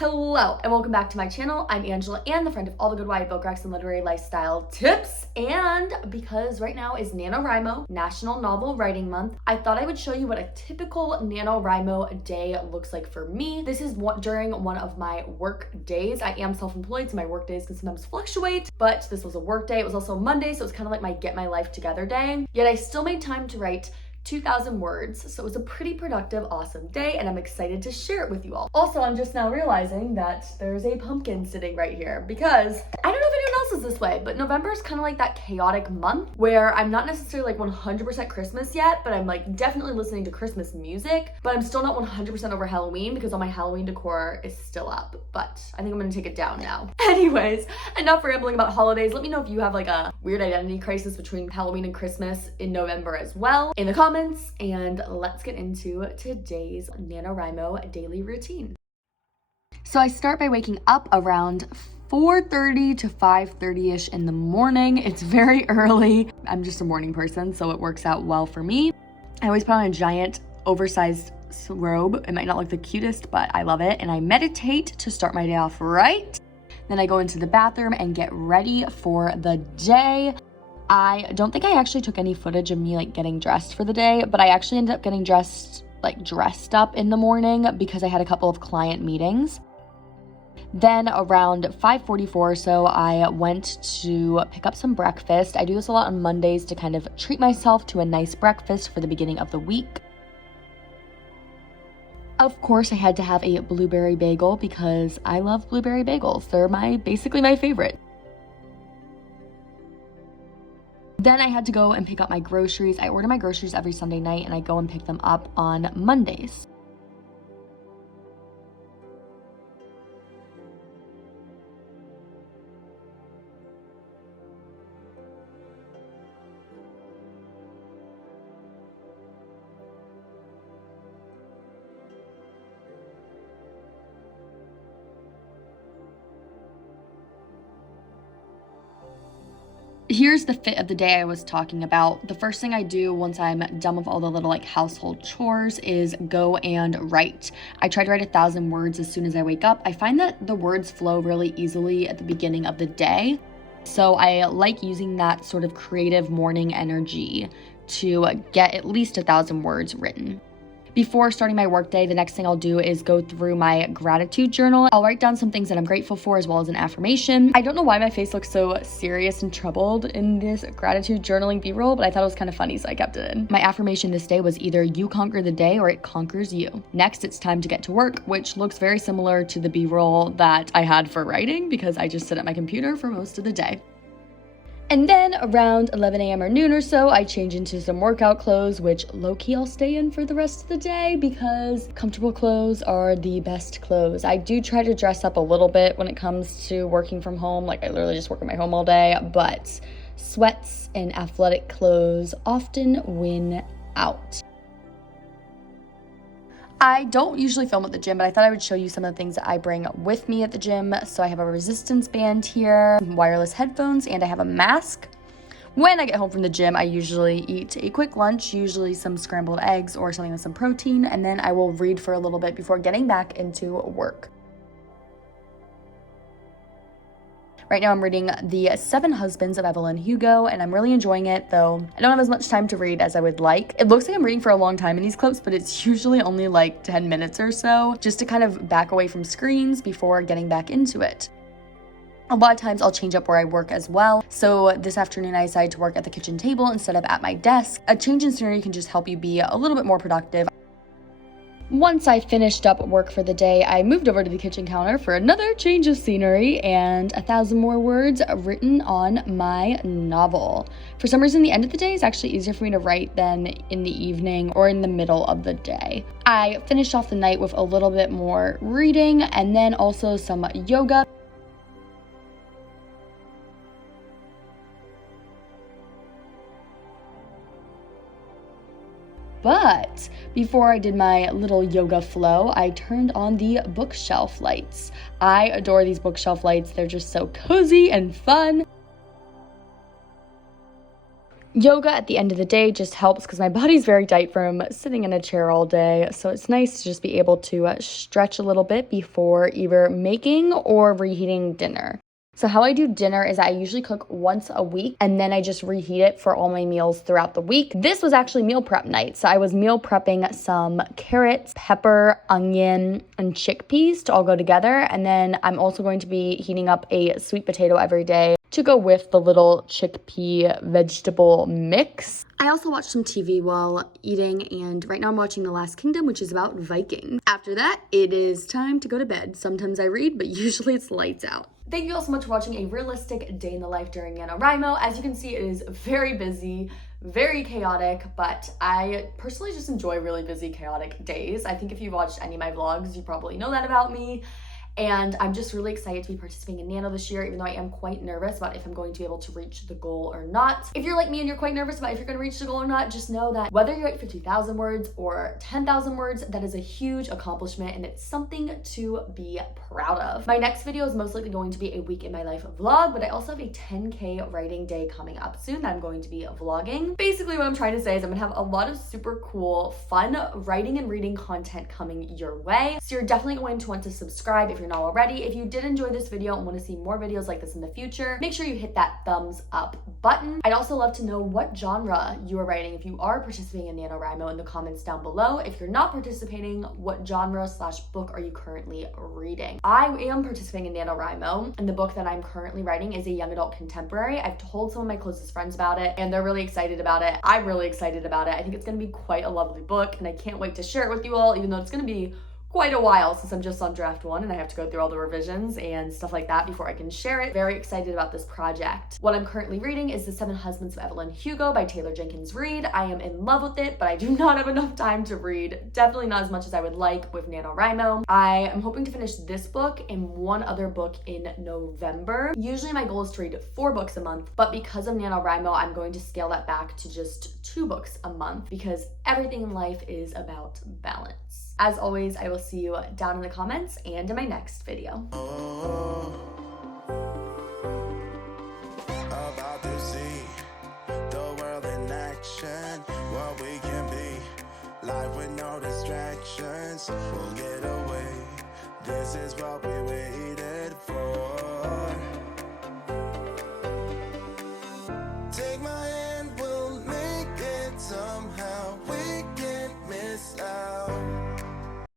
Hello and welcome back to my channel. I'm Angela and the friend of all the good YA book racks and literary lifestyle tips. And because right now is NaNoWriMo, National Novel Writing Month, I thought I would show you what a typical NaNoWriMo day looks like for me. This is during one of my work days. I am self-employed, so my work days can sometimes fluctuate, but this was a work day. It was also Monday, so it's kind of like my get my life together day. Yet I still made time to write 2,000 words, so it was a pretty productive, awesome day, and I'm excited to share it with you all. Also, I'm just now realizing that there's a pumpkin sitting right here because I don't know if anyone else is this way, but November is kind of like that chaotic month where I'm not necessarily like 100% Christmas yet, but I'm like definitely listening to Christmas music, but I'm still not 100% over Halloween because all my Halloween decor is still up, but I think I'm gonna take it down now. Anyways, enough rambling about holidays. Let me know if you have like a weird identity crisis between Halloween and Christmas in November as well in the comments. And let's get into today's NaNoWriMo daily routine. So I start by waking up around 4:30 to 5:30ish in the morning. It's very early. I'm just a morning person, so it works out well for me. I always put on a giant oversized robe. It might not look the cutest, but I love it. And I meditate to start my day off right. Then I go into the bathroom and get ready for the day. I don't think I actually took any footage of me like getting dressed for the day, but I actually ended up getting dressed up in the morning because I had a couple of client meetings. Then around 5:44 or so, I went to pick up some breakfast. I do this a lot on Mondays to kind of treat myself to a nice breakfast for the beginning of the week. Of course, I had to have a blueberry bagel because I love blueberry bagels. They're basically my favorite. Then I had to go and pick up my groceries. I order my groceries every Sunday night and I go and pick them up on Mondays. Here's the fit of the day I was talking about. The first thing I do once I'm done with all the little household chores is go and write. I try to write 1,000 words as soon as I wake up. I find that the words flow really easily at the beginning of the day. So I like using that sort of creative morning energy to get at least 1,000 words written. Before starting my workday, the next thing I'll do is go through my gratitude journal. I'll write down some things that I'm grateful for as well as an affirmation. I don't know why my face looks so serious and troubled in this gratitude journaling B-roll, but I thought it was kind of funny, so I kept it in. My affirmation this day was either you conquer the day or it conquers you. Next, it's time to get to work, which looks very similar to the B-roll that I had for writing because I just sit at my computer for most of the day. And then around 11 a.m. or noon or so, I change into some workout clothes, which low-key I'll stay in for the rest of the day because comfortable clothes are the best clothes. I do try to dress up a little bit when it comes to working from home. I literally just work at my home all day, but sweats and athletic clothes often win out. I don't usually film at the gym, but I thought I would show you some of the things that I bring with me at the gym. So I have a resistance band here, wireless headphones, and I have a mask. When I get home from the gym, I usually eat a quick lunch, usually some scrambled eggs or something with some protein, and then I will read for a little bit before getting back into work. Right now I'm reading The 7 Husbands of Evelyn Hugo, and I'm really enjoying it, though I don't have as much time to read as I would like. It looks like I'm reading for a long time in these clips, but it's usually only 10 minutes or so, just to kind of back away from screens before getting back into it. A lot of times I'll change up where I work as well. So this afternoon I decided to work at the kitchen table instead of at my desk. A change in scenery can just help you be a little bit more productive. Once I finished up work for the day, I moved over to the kitchen counter for another change of scenery and 1,000 more words written on my novel. For some reason, the end of the day is actually easier for me to write than in the evening or in the middle of the day. I finished off the night with a little bit more reading and then also some yoga. But before I did my little yoga flow, I turned on the bookshelf lights. I adore these bookshelf lights. They're just so cozy and fun. Yoga at the end of the day just helps because my body's very tight from sitting in a chair all day. So it's nice to just be able to stretch a little bit before either making or reheating dinner. So how I do dinner is I usually cook once a week and then I just reheat it for all my meals throughout the week. This was actually meal prep night. So I was meal prepping some carrots, pepper, onion, and chickpeas to all go together. And then I'm also going to be heating up a sweet potato every day to go with the little chickpea vegetable mix. I also watched some TV while eating, and right now I'm watching The Last Kingdom, which is about Vikings. After that, it is time to go to bed. Sometimes I read, but usually it's lights out. Thank you all so much for watching a realistic day in the life during NaNoWriMo. As you can see, it is very busy, very chaotic, but I personally just enjoy really busy, chaotic days. I think if you've watched any of my vlogs, you probably know that about me. And I'm just really excited to be participating in Nano this year, even though I am quite nervous about if I'm going to be able to reach the goal or not. If you're like me and you're quite nervous about if you're going to reach the goal or not, just know that whether you write 50,000 words or 10,000 words, that is a huge accomplishment and it's something to be proud of. My next video is most likely going to be a week in my life vlog, but I also have a 10K writing day coming up soon that I'm going to be vlogging. Basically what I'm trying to say is I'm gonna have a lot of super cool, fun writing and reading content coming your way. So you're definitely going to want to subscribe if you're not already. If you did enjoy this video and want to see more videos like this in the future, make sure you hit that thumbs up button. I'd also love to know what genre you are writing if you are participating in NaNoWriMo in the comments down below. If you're not participating, what genre/book are you currently reading? I am participating in NaNoWriMo, and the book that I'm currently writing is a young adult contemporary. I've told some of my closest friends about it and they're really excited about it. I'm really excited about it. I think it's going to be quite a lovely book and I can't wait to share it with you all, even though it's going to be quite a while since I'm just on draft 1 and I have to go through all the revisions and stuff like that before I can share it. Very excited about this project. What I'm currently reading is The 7 Husbands of Evelyn Hugo by Taylor Jenkins Reid. I am in love with it, but I do not have enough time to read. Definitely not as much as I would like with NaNoWriMo. I am hoping to finish this book and one other book in November. Usually my goal is to read 4 books a month, but because of NaNoWriMo, I'm going to scale that back to just 2 books a month because everything in life is about balance. As always, I will see you down in the comments and in my next video. About to see the world in action, what we can be, life with no distractions, we'll get away, this is what we wait.